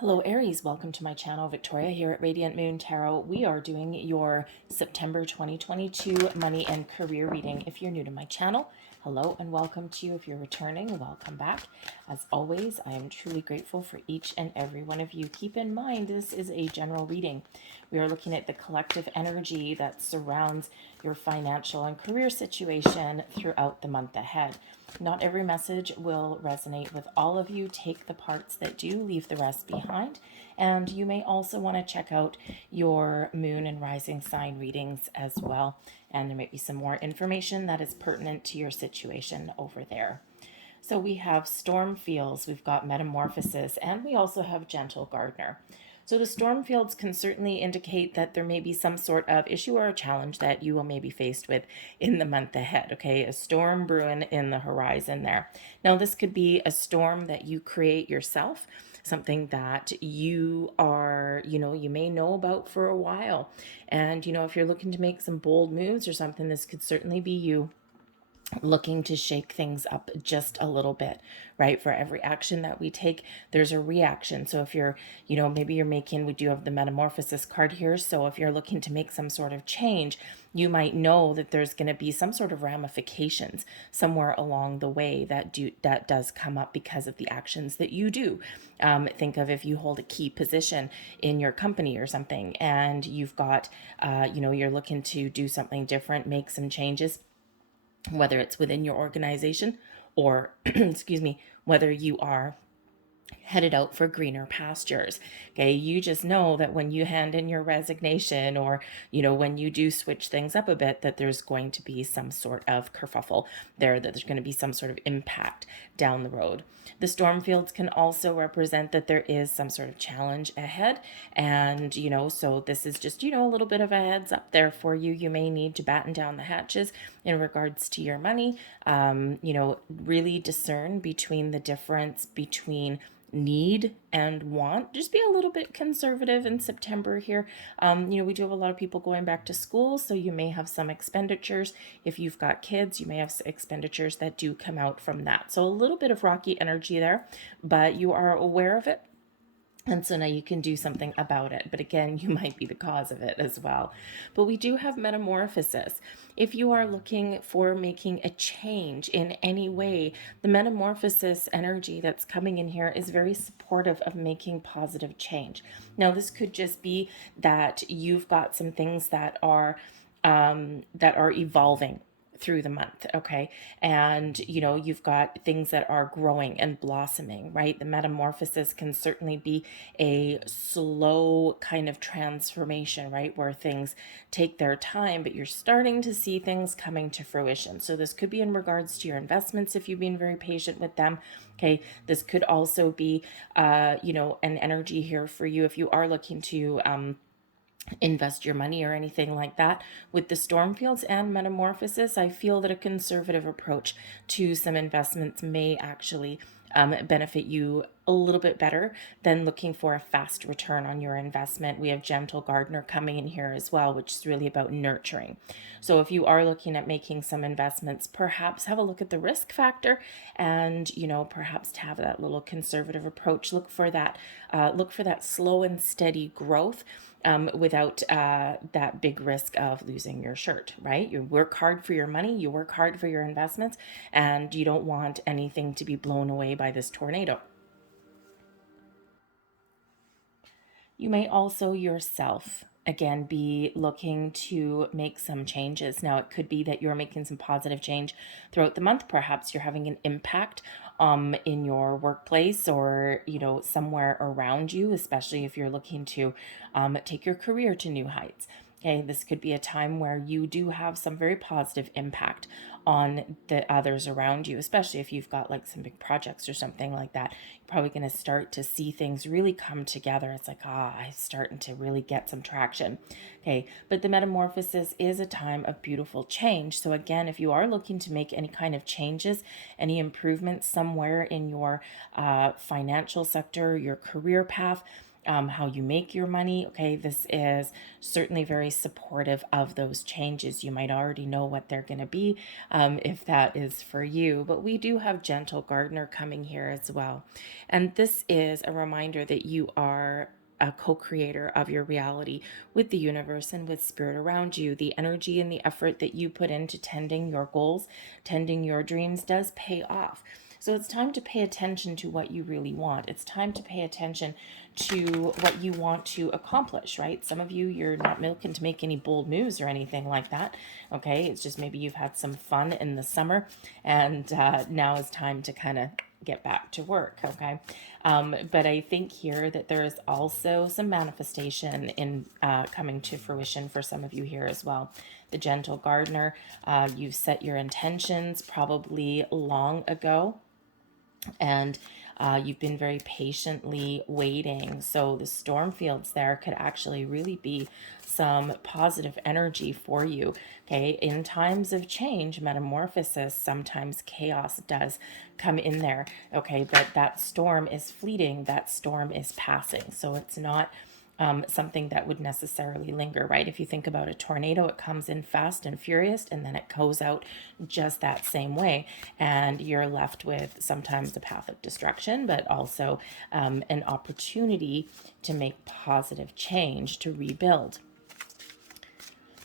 Hello Aries, welcome to my channel. Victoria here at Radiant Moon Tarot. We are doing your September 2022 money and career reading. If you're new to my channel, hello and welcome to you. If you're returning, welcome back. As always, I am truly grateful for each and every one of you. Keep in mind, this is a general reading. We are looking at the collective energy that surrounds your financial and career situation throughout the month ahead. Not every message will resonate with all of you. Take the parts that do, leave the rest behind. And you may also want to check out your moon and rising sign readings as well. And there might be some more information that is pertinent to your situation over there. So we have storm fields, we've got metamorphosis, and we also have gentle gardener. So the storm fields can certainly indicate that there may be some sort of issue or a challenge that you will may be faced with in the month ahead, okay? A storm brewing in the horizon there. Now, this could be a storm that you create yourself, something that you are, you may know about for a while. And, if you're looking to make some bold moves or something, this could certainly be you looking to shake things up just a little bit, right? For every action that we take, there's a reaction. So if you're, maybe you're making, we do have the metamorphosis card here. So if you're looking to make some sort of change, you might know that there's going to be some sort of ramifications somewhere along the way that does come up because of the actions that you do. Think of if you hold a key position in your company or something, and you've got, you're looking to do something different, make some changes, whether it's within your organization or, excuse me, whether you are headed out for greener pastures. Okay, you just know that when you hand in your resignation or, when you do switch things up a bit, that there's going to be some sort of kerfuffle there, that there's going to be some sort of impact down the road. The storm fields can also represent that there is some sort of challenge ahead. And, so this is just, a little bit of a heads up there for you. You may need to batten down the hatches in regards to your money, really discern between the difference between need and want. Just be a little bit conservative in September here. We do have a lot of people going back to school, so you may have some expenditures. If you've got kids, you may have expenditures that do come out from that. So a little bit of rocky energy there, but you are aware of it. And so now you can do something about it. But again, you might be the cause of it as well. But we do have metamorphosis. If you are looking for making a change in any way, the metamorphosis energy that's coming in here is very supportive of making positive change. Now, this could just be that you've got some things that are evolving through the month, okay? And, you've got things that are growing and blossoming, right? The metamorphosis can certainly be a slow kind of transformation, right? Where things take their time, but you're starting to see things coming to fruition. So this could be in regards to your investments if you've been very patient with them, okay? This could also be, an energy here for you if you are looking to, invest your money or anything like that. With the storm fields and metamorphosis, I feel that a conservative approach to some investments may actually benefit you a little bit better than looking for a fast return on your investment. We have gentle gardener coming in here as well, which is really about nurturing. So if you are looking at making some investments, perhaps have a look at the risk factor and, perhaps to have that little conservative approach. Look for that slow and steady growth without that big risk of losing your shirt, right? You work hard for your money, you work hard for your investments, and you don't want anything to be blown away by this tornado. You may also yourself, again, be looking to make some changes. Now, it could be that you're making some positive change throughout the month. Perhaps you're having an impact in your workplace or, somewhere around you, especially if you're looking to take your career to new heights. Okay, this could be a time where you do have some very positive impact on the others around you, especially if you've got like some big projects or something like that. You're probably going to start to see things really come together. It's like, I'm starting to really get some traction. Okay, but the metamorphosis is a time of beautiful change. So again, if you are looking to make any kind of changes, any improvements somewhere in your financial sector, your career path, how you make your money. Okay, this is certainly very supportive of those changes. You might already know what they're going to be if that is for you, but we do have Gentle Gardener coming here as well. And this is a reminder that you are a co-creator of your reality with the universe and with spirit around you. The energy and the effort that you put into tending your goals, tending your dreams does pay off. So it's time to pay attention to what you really want. It's time to pay attention to what you want to accomplish, right? Some of you, you're not looking to make any bold moves or anything like that. Okay, it's just maybe you've had some fun in the summer, and now is time to kind of get back to work. Okay, but I think here that there is also some manifestation in coming to fruition for some of you here as well. The Gentle Gardener, you've set your intentions probably long ago, and you've been very patiently waiting. So the storm fields there could actually really be some positive energy for you. Okay, in times of change, metamorphosis, sometimes chaos does come in there. Okay, but that storm is fleeting, that storm is passing. So it's not something that would necessarily linger, right? If you think about a tornado, it comes in fast and furious, and then it goes out just that same way. And you're left with sometimes the path of destruction, but also an opportunity to make positive change, to rebuild.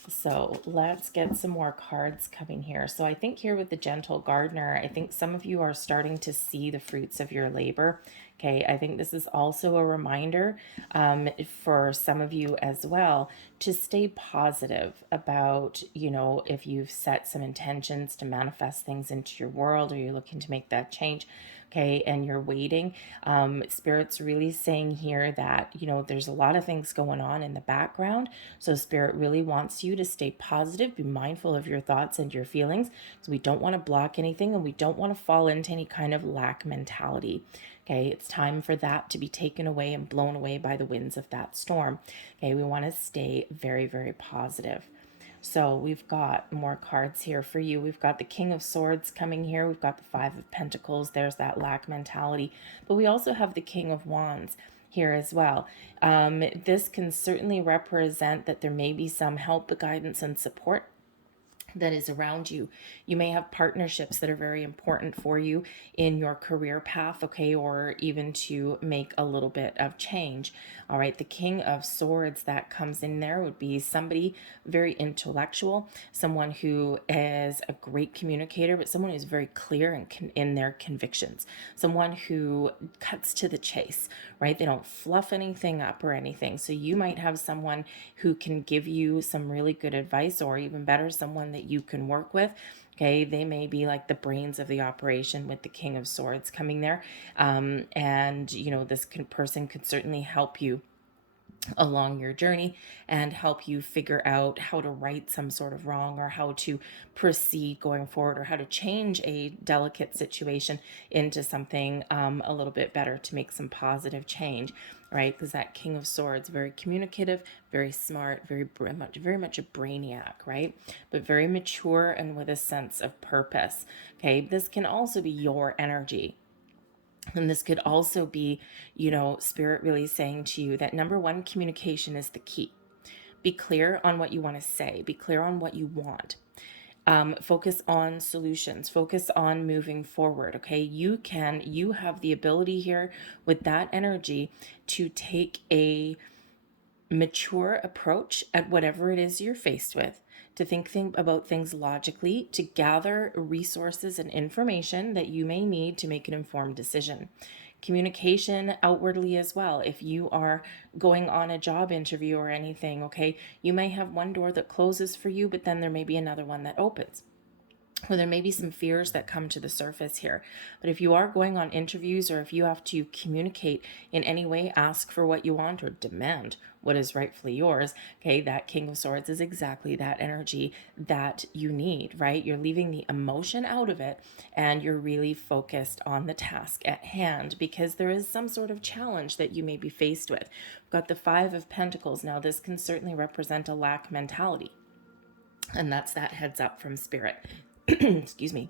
So let's get some more cards coming here. So I think here with the Gentle Gardener, I think some of you are starting to see the fruits of your labor. Okay, I think this is also a reminder for some of you as well to stay positive about, you know, if you've set some intentions to manifest things into your world, or you're looking to make that change. Okay, and you're waiting. Spirit's really saying here that, you know, there's a lot of things going on in the background. So Spirit really wants you to stay positive, be mindful of your thoughts and your feelings. So we don't want to block anything, and we don't want to fall into any kind of lack mentality. Okay, it's time for that to be taken away and blown away by the winds of that storm. Okay, we want to stay very, very positive. So we've got more cards here for you. We've got the King of Swords coming here. We've got the Five of Pentacles. There's that lack mentality. But we also have the King of Wands here as well. This can certainly represent that there may be some help, guidance, and support that is around you. You may have partnerships that are very important for you in your career path, okay, or even to make a little bit of change. All right, the King of Swords that comes in there would be somebody very intellectual, someone who is a great communicator, but someone who's very clear in their convictions, someone who cuts to the chase, right? They don't fluff anything up or anything. So you might have someone who can give you some really good advice, or even better, someone that you can work with. Okay, they may be like the brains of the operation with the King of Swords coming there. And, you know, this person could certainly help you along your journey and help you figure out how to right some sort of wrong, or how to proceed going forward, or how to change a delicate situation into something a little bit better, to make some positive change, right? Because that King of Swords, very communicative, very smart, very much a brainiac, right? But very mature and with a sense of purpose. Okay, this can also be your energy. And this could also be, you know, Spirit really saying to you that number one, communication is the key. Be clear on what you want to say. Be clear on what you want. Focus on solutions. Focus on moving forward. Okay, you have the ability here with that energy to take a mature approach at whatever it is you're faced with, to think about things logically, to gather resources and information that you may need to make an informed decision. Communication outwardly as well. If you are going on a job interview or anything, okay, you may have one door that closes for you, but then there may be another one that opens. Or there may be some fears that come to the surface here. But if you are going on interviews, or if you have to communicate in any way, ask for what you want or demand what is rightfully yours, okay, that King of Swords is exactly that energy that you need, right? You're leaving the emotion out of it, and you're really focused on the task at hand, because there is some sort of challenge that you may be faced with. We've got the Five of Pentacles. Now, this can certainly represent a lack mentality, and that's that heads up from Spirit. Excuse me,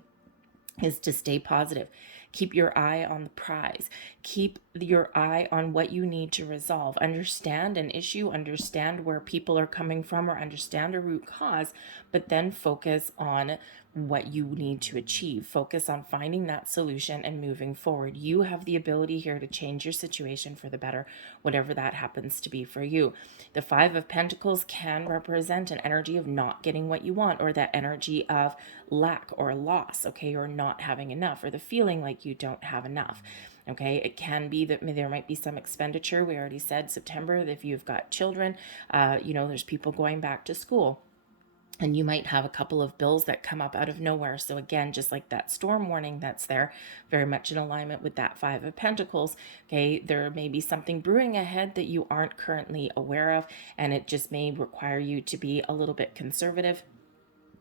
is to stay positive. Keep your eye on the prize. Keep your eye on what you need to resolve. Understand an issue, understand where people are coming from, or understand a root cause, but then focus on what you need to achieve. Focus on finding that solution and moving forward. You have the ability here to change your situation for the better, whatever that happens to be for you. The Five of Pentacles can represent an energy of not getting what you want, or that energy of lack or loss, okay, or not having enough, or the feeling like you don't have enough. Okay, it can be that there might be some expenditure. We already said September, if you've got children, there's people going back to school. And you might have a couple of bills that come up out of nowhere. So again, just like that storm warning that's there, very much in alignment with that Five of Pentacles, okay, there may be something brewing ahead that you aren't currently aware of, and it just may require you to be a little bit conservative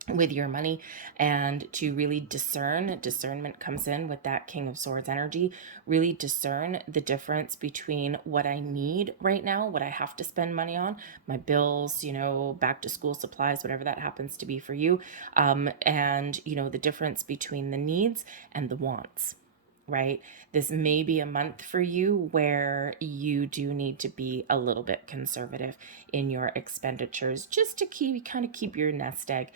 with your money and to really discern. Discernment comes in with that King of Swords energy. Really discern the difference between what I need right now, what I have to spend money on, my bills, back to school supplies, whatever that happens to be for you, and the difference between the needs and the wants. Right? This may be a month for you where you do need to be a little bit conservative in your expenditures, just to keep your nest egg,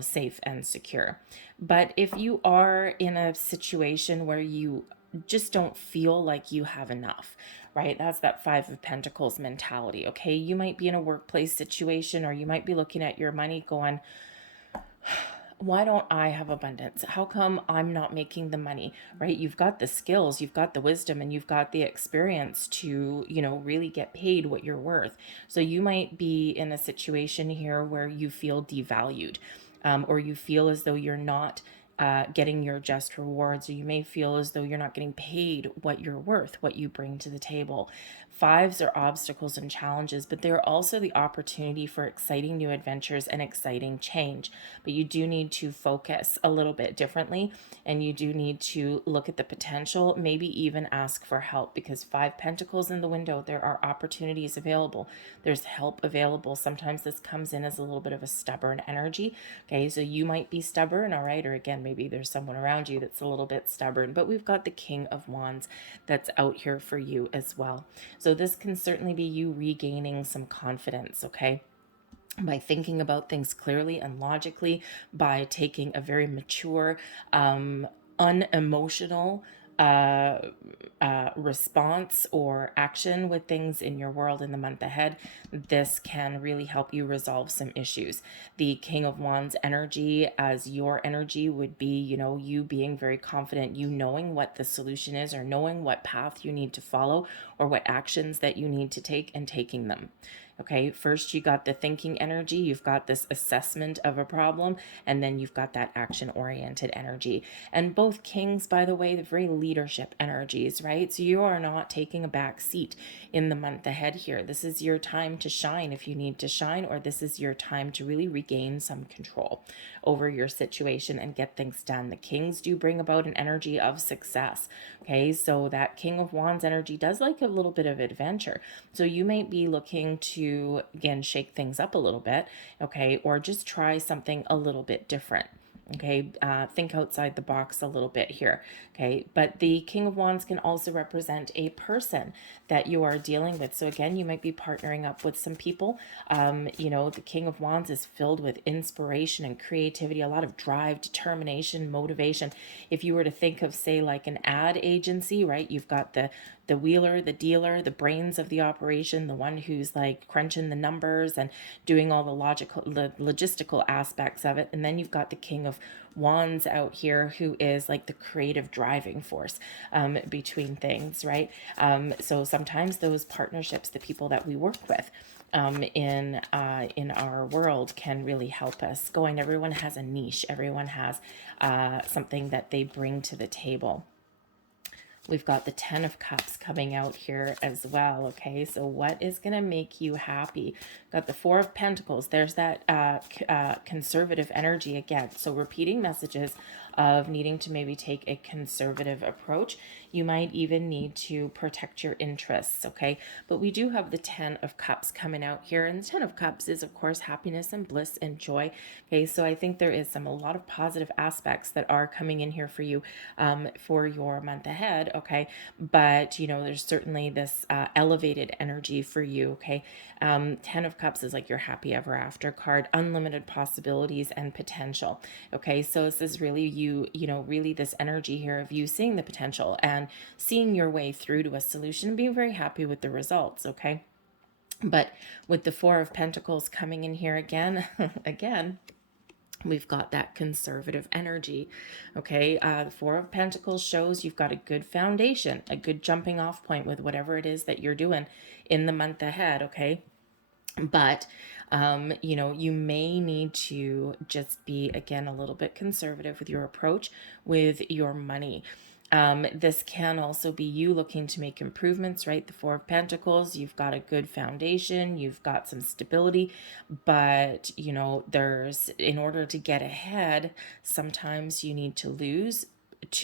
safe and secure. But if you are in a situation where you just don't feel like you have enough, right? That's that Five of Pentacles mentality. Okay. You might be in a workplace situation, or you might be looking at your money going, why don't I have abundance? How come I'm not making the money, right? You've got the skills, you've got the wisdom, and you've got the experience to, really get paid what you're worth. So you might be in a situation here where you feel devalued, or you feel as though you're not getting your just rewards, or you may feel as though you're not getting paid what you're worth, what you bring to the table. Fives are obstacles and challenges, but they're also the opportunity for exciting new adventures and exciting change. But you do need to focus a little bit differently, and you do need to look at the potential, maybe even ask for help, because Five Pentacles in the window, there are opportunities available. There's help available. Sometimes this comes in as a little bit of a stubborn energy. Okay, so you might be stubborn, all right, or again, maybe there's someone around you that's a little bit stubborn, but we've got the King of Wands that's out here for you as well. So this can certainly be you regaining some confidence, okay? By thinking about things clearly and logically, by taking a very mature, unemotional response or action with things in your world in the month ahead. This can really help you resolve some issues. The King of Wands energy as your energy would be, you being very confident, you knowing what the solution is, or knowing what path you need to follow, or what actions that you need to take, and taking them. Okay, first you got the thinking energy, you've got this assessment of a problem, and then you've got that action-oriented energy. And both kings, by the way, they're very leadership energies, right? So you are not taking a back seat in the month ahead here. This is your time to shine if you need to shine, or this is your time to really regain some control over your situation and get things done. The kings do bring about an energy of success. Okay, so that King of Wands energy does like a little bit of adventure. So you might be looking to, again, shake things up a little bit, okay, or just try something a little bit different. Okay, think outside the box a little bit here. Okay, but the King of Wands can also represent a person that you are dealing with. So again, you might be partnering up with some people. The King of Wands is filled with inspiration and creativity, a lot of drive, determination, motivation. If you were to think of, say, like an ad agency, right? You've got the wheeler, the dealer, the brains of the operation, the one who's like crunching the numbers and doing all the logistical aspects of it. And then you've got the King of Wands out here, who is like the creative driving force between things, right? So sometimes those partnerships, the people that we work with in our world, can really help us going. Everyone has a niche. Everyone has something that they bring to the table. We've got the Ten of Cups coming out here as well, okay? So what is going to make you happy? Got the Four of Pentacles. There's that conservative energy again. So repeating messages of needing to maybe take a conservative approach. You might even need to protect your interests, okay? But we do have the Ten of Cups coming out here, and the Ten of Cups is, of course, happiness and bliss and joy, okay? So I think there is a lot of positive aspects that are coming in here for you for your month ahead, okay? But, you know, there's certainly this elevated energy for you, okay? Ten of Cups is like your happy ever after card, unlimited possibilities and potential, okay? So this is really you know, really this energy here of you seeing the potential and seeing your way through to a solution and being very happy with the results, okay? But with the Four of Pentacles coming in here again, we've got that conservative energy, okay? The Four of Pentacles shows you've got a good foundation, a good jumping off point with whatever it is that you're doing in the month ahead, okay? But, you know, you may need to just be, again, a little bit conservative with your approach with your money. This can also be you looking to make improvements, right? The Four of Pentacles, you've got a good foundation, you've got some stability, but, you know, in order to get ahead, sometimes you need to lose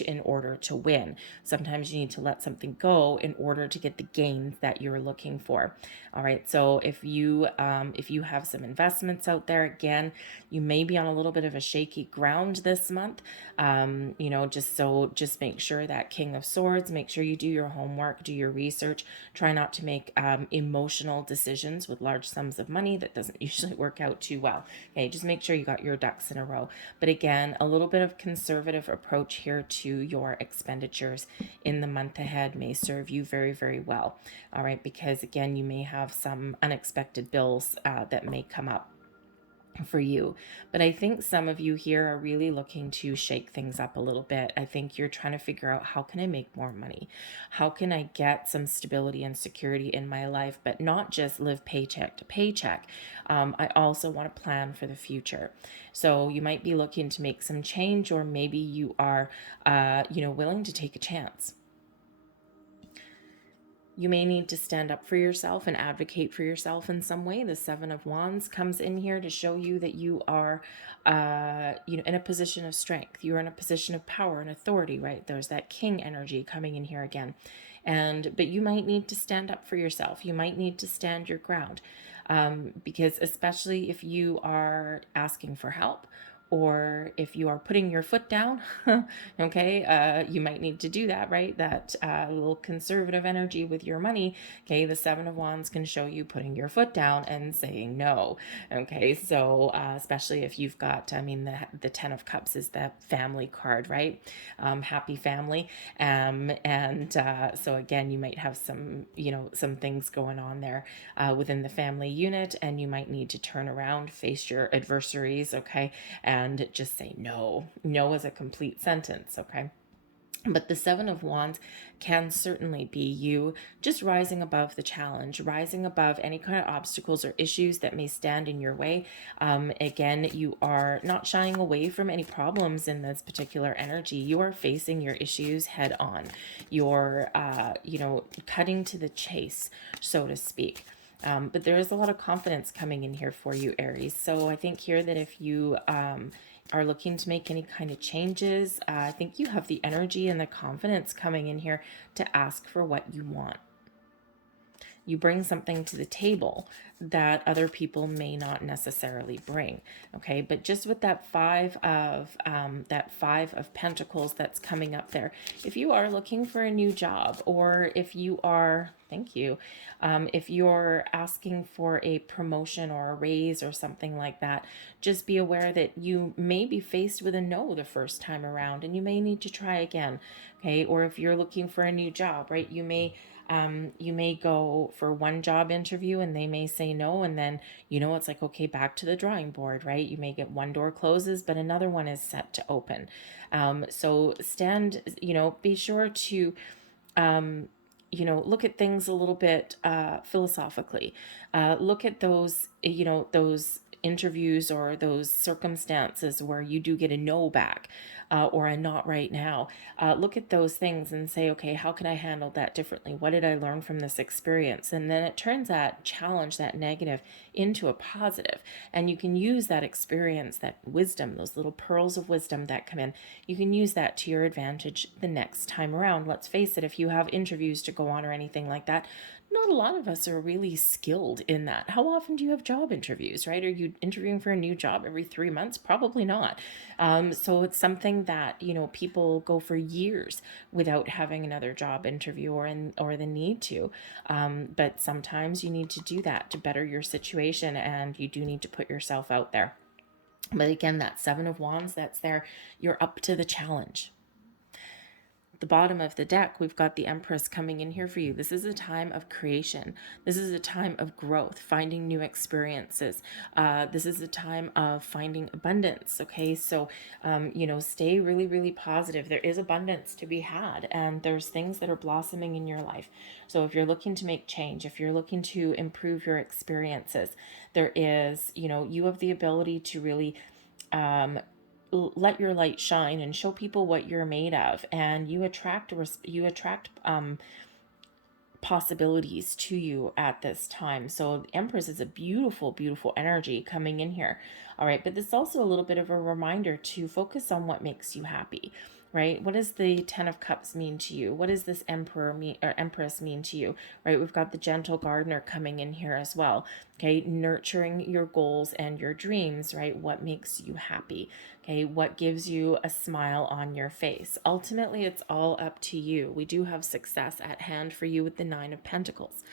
in order to win. Sometimes you need to let something go in order to get the gains that you're looking for. All right. So if you have some investments out there, again, you may be on a little bit of a shaky ground this month. You know, just make sure that King of Swords, make sure you do your homework, do your research, try not to make emotional decisions with large sums of money. That doesn't usually work out too well. Okay. Just make sure you got your ducks in a row. But again, a little bit of conservative approach here to your expenditures in the month ahead may serve you very, very well. All right. Because again, you may have some unexpected bills that may come up for you. But I think some of you here are really looking to shake things up a little bit. I think you're trying to figure out, how can I make more money? How can I get some stability and security in my life, but not just live paycheck to paycheck? I also want to plan for the future. So you might be looking to make some change, or maybe you are, you know, willing to take a chance. You may need to stand up for yourself and advocate for yourself in some way. The Seven of Wands comes in here to show you that you are, you know, in a position of strength. You're in a position of power and authority, right? There's that King energy coming in here again. But you might need to stand up for yourself. You might need to stand your ground. Because especially if you are asking for help, or if you are putting your foot down, okay, you might need to do that, right? That little conservative energy with your money, okay? The Seven of Wands can show you putting your foot down and saying no, okay? So especially if you've got, I mean, the Ten of Cups is the family card, right? Happy family. So again, you might have some, you know, some things going on there within the family unit, and you might need to turn around, face your adversaries, okay? And just say no. No is a complete sentence, okay? But the Seven of Wands can certainly be you just rising above the challenge, rising above any kind of obstacles or issues that may stand in your way. Again, you are not shying away from any problems in this particular energy. You are facing your issues head on. You're, you know, cutting to the chase, so to speak. But there is a lot of confidence coming in here for you, Aries. So I think here that if you are looking to make any kind of changes, I think you have the energy and the confidence coming in here to ask for what you want. You bring something to the table that other people may not necessarily bring, okay? But just with that Five of Pentacles that's coming up there, if you are looking for a new job, or if you are, thank you, if you're asking for a promotion or a raise or something like that, just be aware that you may be faced with a no the first time around, and you may need to try again, okay? Or if you're looking for a new job, right, you may go for one job interview and they may say no, and then, you know, it's like, okay, back to the drawing board, right? You may get one door closes, but another one is set to open. So you know, be sure to, you know, look at things a little bit philosophically. Look at those, you know, those interviews or those circumstances where you do get a no back, or a not right now, look at those things and say, okay, how can I handle that differently? What did I learn from this experience? And then it turns that challenge, that negative, into a positive. And you can use that experience, that wisdom, those little pearls of wisdom that come in, you can use that to your advantage the next time around. Let's face it, if you have interviews to go on or anything like that, not a lot of us are really skilled in that. How often do you have job interviews, right? Are you interviewing for a new job every 3 months? Probably not. So it's something that, people go for years without having another job interview or the need to. But sometimes you need to do that to better your situation, and you do need to put yourself out there. But again, that Seven of Wands that's there, you're up to the challenge. The bottom of the deck, we've got the Empress coming in here for you. This is a time of creation. This is a time of growth, finding new experiences. This is a time of finding abundance. Okay, so stay really, really positive. There is abundance to be had, and there's things that are blossoming in your life. So if you're looking to make change, if you're looking to improve your experiences, there is, you have the ability to really let your light shine and show people what you're made of, and you attract possibilities to you at this time. So the Empress is a beautiful, beautiful energy coming in here. All right, but this is also a little bit of a reminder to focus on what makes you happy. Right? What does the Ten of Cups mean to you? What does this Empress mean to you? Right? We've got the Gentle Gardener coming in here as well. Okay, nurturing your goals and your dreams, right? What makes you happy? Okay, what gives you a smile on your face? Ultimately, it's all up to you. We do have success at hand for you with the Nine of Pentacles.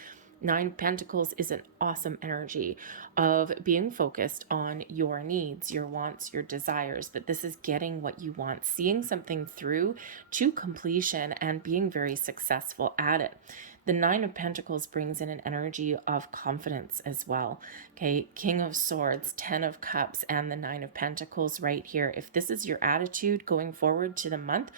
Nine of Pentacles is an awesome energy of being focused on your needs, your wants, your desires, but this is getting what you want, seeing something through to completion and being very successful at it. The Nine of Pentacles brings in an energy of confidence as well. Okay, King of Swords, Ten of Cups, and the Nine of Pentacles right here. If this is your attitude going forward to the month,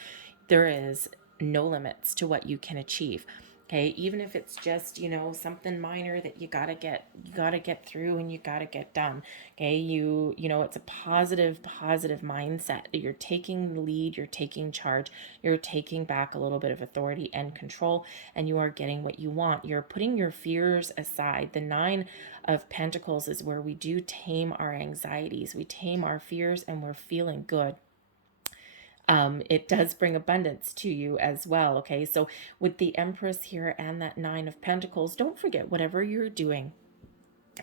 there is no limits to what you can achieve. Okay, even if it's just, something minor that you gotta get through and you gotta get done. Okay, it's a positive mindset. You're taking the lead, you're taking charge, you're taking back a little bit of authority and control, and you are getting what you want. You're putting your fears aside. The Nine of Pentacles is where we do tame our anxieties, we tame our fears, and we're feeling good. It does bring abundance to you as well. Okay, so with the Empress here and that Nine of Pentacles, don't forget, whatever you're doing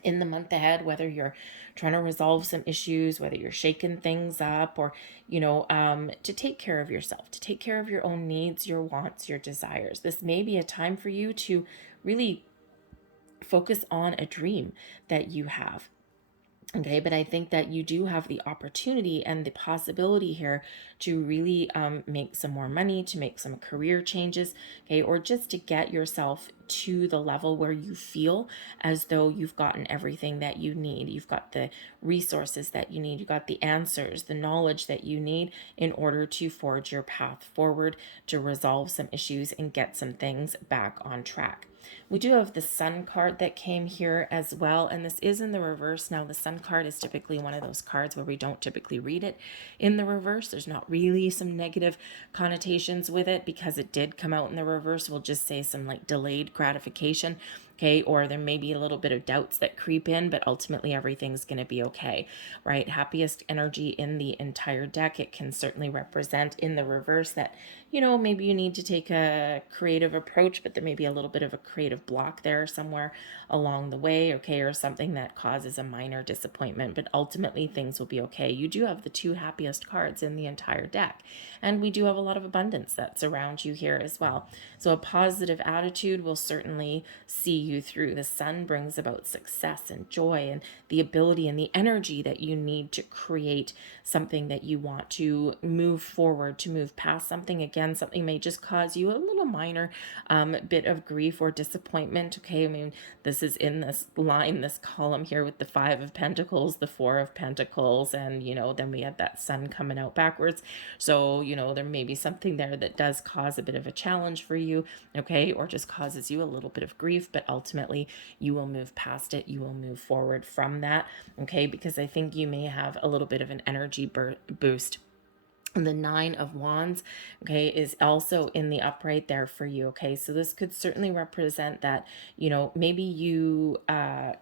in the month ahead, whether you're trying to resolve some issues, whether you're shaking things up, or to take care of yourself, to take care of your own needs, your wants, your desires. This may be a time for you to really focus on a dream that you have. Okay, but I think that you do have the opportunity and the possibility here to really make some more money, to make some career changes, okay, or just to get yourself to the level where you feel as though you've gotten everything that you need. You've got the resources that you need. You've got the answers, the knowledge that you need in order to forge your path forward, to resolve some issues and get some things back on track. We do have the Sun card that came here as well, and this is in the reverse. Now, the Sun card is typically one of those cards where we don't typically read it in the reverse. There's not really some negative connotations with it because it did come out in the reverse. We'll just say some like delayed gratification. Okay, or there may be a little bit of doubts that creep in, but ultimately everything's going to be okay, right? Happiest energy in the entire deck. It can certainly represent in the reverse that, maybe you need to take a creative approach, but there may be a little bit of a creative block there somewhere along the way, okay, or something that causes a minor disappointment, but ultimately things will be okay. You do have the two happiest cards in the entire deck, and we do have a lot of abundance that's around you here as well. So a positive attitude will certainly see you through. The Sun brings about success and joy and the ability and the energy that you need to create something that you want, to move forward, to move past something. Again, something may just cause you a little minor bit of grief or disappointment. Okay, I mean, this is in this line, this column here with the Five of Pentacles, the Four of Pentacles, and then we had that Sun coming out backwards. So there may be something there that does cause a bit of a challenge for you, okay, or just causes you a little bit of grief, but ultimately you will move past it. You will move forward from that, okay? Because I think you may have a little bit of an energy boost. And the Nine of Wands, okay, is also in the upright there for you, okay? So this could certainly represent that, maybe you,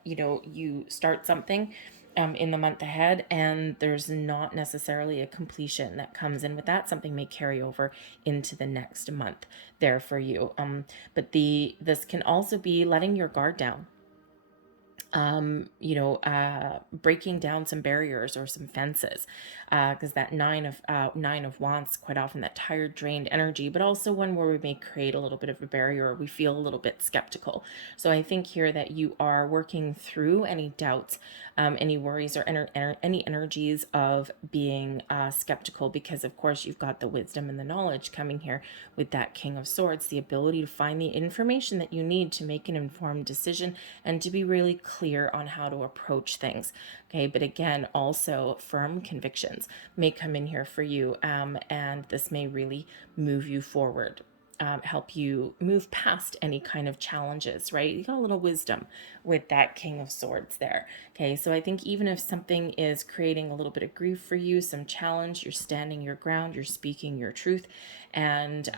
you start something in the month ahead, and there's not necessarily a completion that comes in with that. Something may carry over into the next month there for you. But this can also be letting your guard down, breaking down some barriers or some fences, because that nine of wands, quite often that tired, drained energy, but also one where we may create a little bit of a barrier, or we feel a little bit skeptical. So I think here that you are working through any doubts, any worries, or any energies of being skeptical, because of course you've got the wisdom and the knowledge coming here with that King of Swords, the ability to find the information that you need to make an informed decision and to be really clear on how to approach things. Okay, but again, also firm convictions may come in here for you, and this may really move you forward. Help you move past any kind of challenges, right? You got a little wisdom with that King of Swords there. Okay, so I think even if something is creating a little bit of grief for you, some challenge, you're standing your ground, you're speaking your truth, and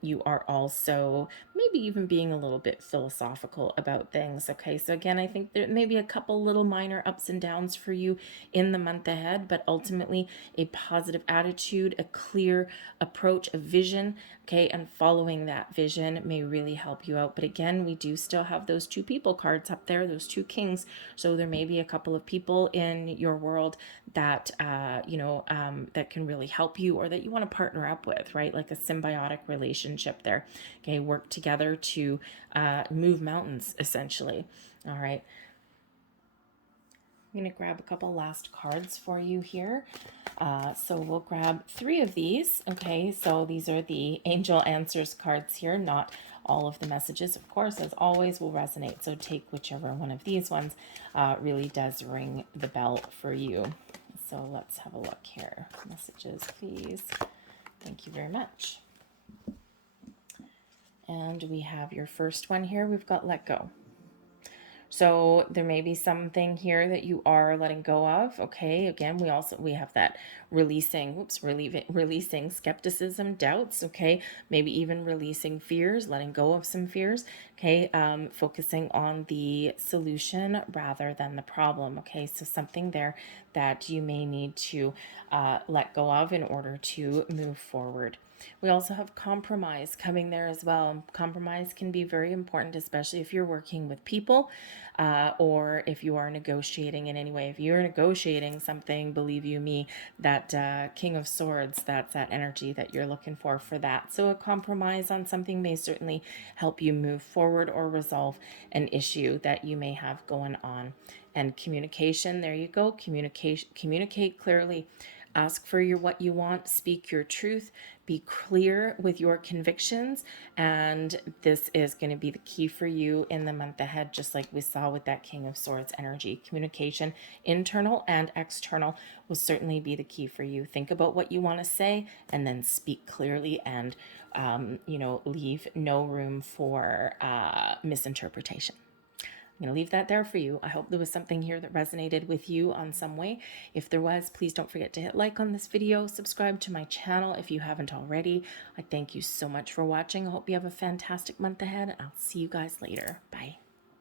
you are also maybe even being a little bit philosophical about things. Okay, so again, I think there may be a couple little minor ups and downs for you in the month ahead, but ultimately a positive attitude, a clear approach, a vision, okay, and following that vision may really help you out. But again, we do still have those two people cards up there, those two kings. So there may be a couple of people in your world that, that can really help you, or that you want to partner up with, right? Like a symbiotic relationship there. Okay, work together to move mountains, essentially. All right. I'm going to grab a couple last cards for you here. So we'll grab 3 of these. Okay, so these are the Angel Answers cards here, not all of the messages, of course, as always, will resonate. So take whichever one of these ones really does ring the bell for you. So let's have a look here. Messages, please. Thank you very much. And we have your first one here. We've got let go. So there may be something here that you are letting go of. Okay, again, we have that releasing skepticism, doubts. Okay, maybe even releasing fears, letting go of some fears. Okay, focusing on the solution rather than the problem. Okay, so something there that you may need to let go of in order to move forward. We also have compromise coming there as well. Compromise can be very important, especially if you're working with people, or if you are negotiating in any way. If you're negotiating something, believe you me, that King of Swords, that's that energy that you're looking for that. So a compromise on something may certainly help you move forward or resolve an issue that you may have going on. And communication, there you go. Communicate clearly. Ask for what you want, speak your truth, be clear with your convictions, and this is going to be the key for you in the month ahead, just like we saw with that King of Swords energy. Communication, internal and external, will certainly be the key for you. Think about what you want to say and then speak clearly, and leave no room for misinterpretation. I'm going to leave that there for you. I hope there was something here that resonated with you on some way. If there was, please don't forget to hit like on this video, subscribe to my channel if you haven't already. I thank you so much for watching. I hope you have a fantastic month ahead, and I'll see you guys later. Bye.